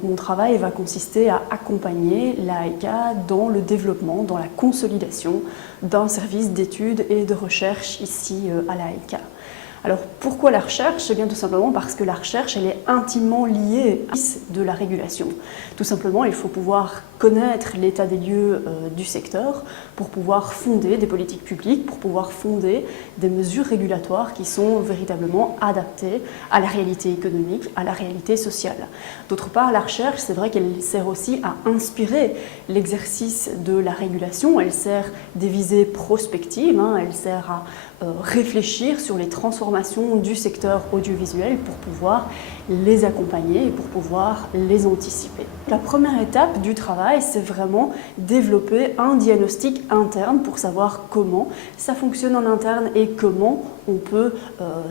donc mon travail va consister à accompagner l'AEK dans le développement, dans la consolidation d'un service d'études et de recherche ici à l'AEK. Alors pourquoi la recherche? Eh bien tout simplement parce que la recherche elle est intimement liée de la régulation. Tout simplement il faut pouvoir connaître l'état des lieux du secteur pour pouvoir fonder des politiques publiques, pour pouvoir fonder des mesures régulatoires qui sont véritablement adaptées à la réalité économique, à la réalité sociale. D'autre part, la recherche, c'est vrai qu'elle sert aussi à inspirer l'exercice de la régulation, elle sert des visées prospectives, elle sert à réfléchir sur les transformations du secteur audiovisuel pour pouvoir les accompagner et pour pouvoir les anticiper. La première étape du travail, c'est vraiment développer un diagnostic interne pour savoir comment ça fonctionne en interne et comment on peut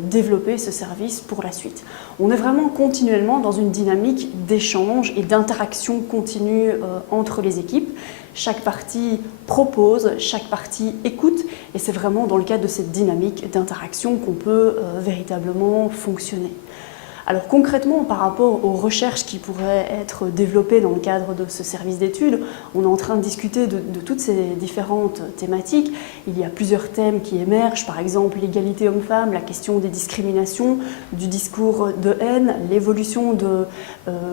développer ce service pour la suite. On est vraiment continuellement dans une dynamique d'échange et d'interaction continue entre les équipes. Chaque partie propose, chaque partie écoute et c'est vraiment dans le cadre de cette dynamique d'interaction qu'on peut véritablement fonctionner. Alors concrètement, par rapport aux recherches qui pourraient être développées dans le cadre de ce service d'études, on est en train de discuter de toutes ces différentes thématiques. Il y a plusieurs thèmes qui émergent, par exemple l'égalité homme-femme, la question des discriminations, du discours de haine, l'évolution de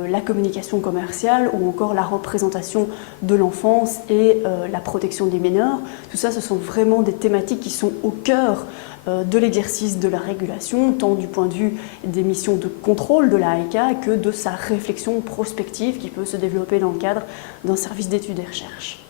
la communication commerciale ou encore la représentation de l'enfance et la protection des mineurs. Tout ça, ce sont vraiment des thématiques qui sont au cœur de l'exercice de la régulation, tant du point de vue des missions de contrôle de l'AEK que de sa réflexion prospective qui peut se développer dans le cadre d'un service d'études et recherche.